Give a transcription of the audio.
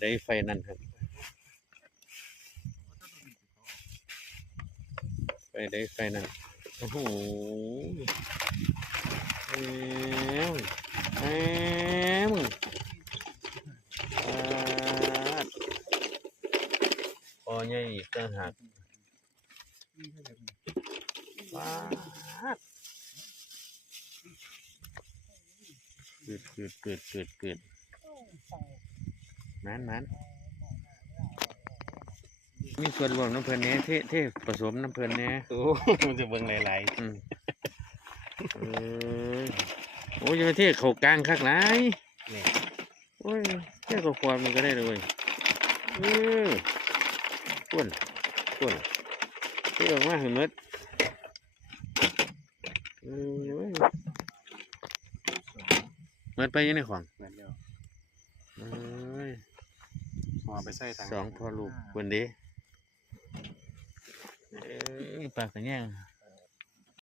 ใดไฟนั่นครับไฟใดไฟนั่นโอ้โหแอมแอมพอใหญ่อีกต่างหากว้าเกิดมันมีส่วนรวมน้ำเพลินเนี้ยเทผสมน้ำเพลินเนี้ย โอ้มันจะเบิ่งหลายเออโอ้ยจะมาเทเขากลางคักหลาย ๆนี่ โอ้ยเทเขาความันก็ได้เลยเออก้นเทออกมาเห็นมั้ยมันไปยังไงของ เหมือนเดียว เอ้ย หัวไปใส่ทาง สองพ่อลูกวันนี้ปลากระแยง